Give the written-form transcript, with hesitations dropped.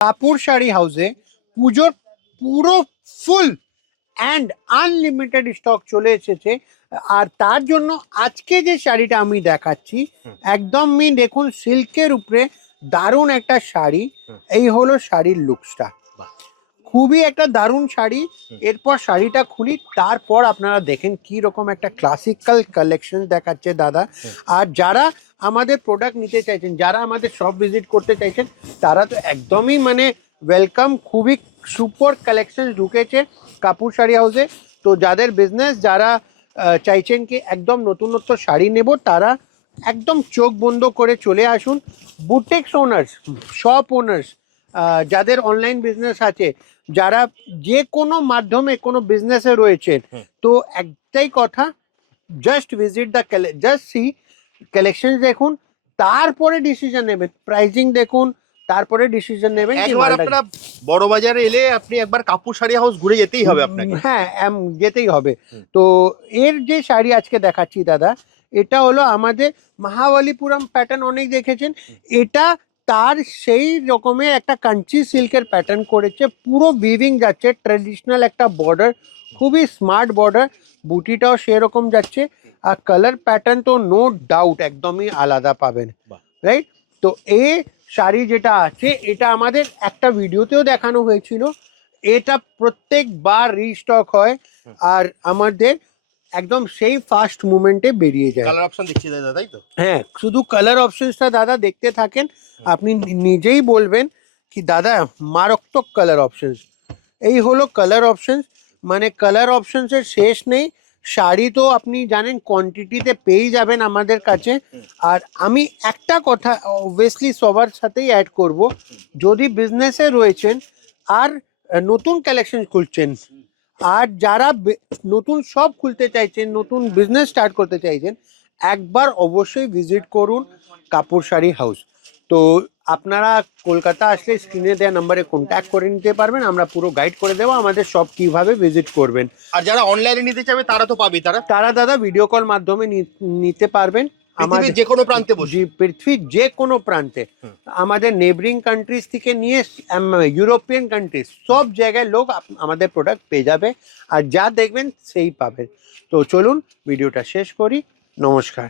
কাপুর শাড়ি হাউসে পুজোর পুরো ফুল অ্যান্ড আনলিমিটেড স্টক চলে এসেছে। আর তার জন্য আজকে যে শাড়িটা আমি দেখাচ্ছি একদমই দেখুন সিল্কের উপরে দারুণ একটা শাড়ি। এই হলো শাড়ির লুকসটা, খুবই একটা দারুণ শাড়ি। এরপর শাড়িটা খুলি, তারপর আপনারা দেখেন কি রকম একটা ক্লাসিক্যাল কালেকশন দেখাচ্ছে দাদা। আর যারা আমাদের প্রোডাক্ট নিতে চাইছেন, যারা আমাদের শপ ভিজিট করতে চাইছেন, তারা তো একদমই মানে ওয়েলকাম। খুবই সুপার কালেকশন ঢুকেছে কাপুর শাড়ি হাউসে। তো যাদের বিজনেস, যারা চাইছেন কি একদম নতুনত্ব শাড়ি নেব, তারা একদম চোখ বন্ধ করে চলে আসুন। বুটিক্স ওনার্স, শপ ওনার্স, যাদের অনলাইন বিজনেস আছে, যারা যে কোনো মাধ্যমে কোনো বিজনেসে রয়েছেন, তো একটাই কথা, just visit the just see collection দেখুন, তারপরে ডিসিশন নেবেন। প্রাইসিং দেখুন, তারপরে ডিসিশন নেবেন। একবার আপনারা বড় বাজারে এলে আপনি একবার কাপুর শাড়ি হাউস ঘুরে যেতেই হবে আপনাকে। হ্যাঁ, যেতেই হবে। তো এর যে শাড়ি আজকে দেখাচ্ছি দাদা, এটা হলো আমাদের মহাবলীপুরম প্যাটার্ন, অনেক দেখেছেন। এটা তার সেই রকমের একটা কাঞ্চি সিল্কের প্যাটার্ন করেছে, পুরো উইভিং যাচ্ছে, ট্রেডিশনাল একটা বর্ডার, খুবই স্মার্ট বর্ডার, বুটিটাও সেরকম যাচ্ছে। আর কালার প্যাটার্ন তো নো ডাউট একদমই আলাদা পাবেন, রাইট? তো এই শাড়ি যেটা আছে, এটা আমাদের একটা ভিডিওতেও দেখানো হয়েছিল। এটা প্রত্যেকবার রিস্টক হয় আর আমাদের একদম সেই ফাস্ট মুভমেন্টে বেরিয়ে যায়। কালার অপশন দেখছি দাদা, তাই তো? হ্যাঁ, শুধু কালার অপশনসটা দাদা দেখতে থাকেন, আপনি নিজেই বলবেন কি দাদা মারাত্মক কালার অপশনস। এই হলো কালার অপশনস, মানে কালার অপশনসের শেষ নেই। শাড়ি তো আপনি জানেন কোয়ান্টিটিতে পেয়ে যাবেন আমাদের কাছে। আর আমি একটা কথা অবভিয়াসলি সবার সাথেই অ্যাড করব, যদি বিজনেসে রয়েছেন আর নতুন কালেকশন খুলছেন, আর যারা নতুন শপ খুলতে চাইছেন, নতুন বিজনেস স্টার্ট করতে চাইছেন, একবার অবশ্যই ভিজিট করুন কাপুর শাড়ি হাউস। তো আপনারা কলকাতা আসলে স্ক্রিনে দেওয়া নাম্বারে কন্ট্যাক্ট করে নিতে পারবেন, আমরা পুরো গাইড করে দেবো আমাদের শপ কিভাবে ভিজিট করবেন। আর যারা অনলাইনে নিতে চাইবে তারা তো পাবে, তারা দাদা ভিডিও কল মাধ্যমে নিতে পারবেন। আমাদের যে কোনো প্রান্তে বসে, পৃথিবীর যে কোনো প্রান্তে, আমাদের নেবরিং কান্ট্রিজ থেকে নিয়ে ইউরোপিয়ান কান্ট্রিজ, সব জায়গায় লোক আমাদের প্রোডাক্ট পেয়ে যাবে, আর যা দেখবেন সেই পাবেন। তো চলুন ভিডিওটা শেষ করি। নমস্কার।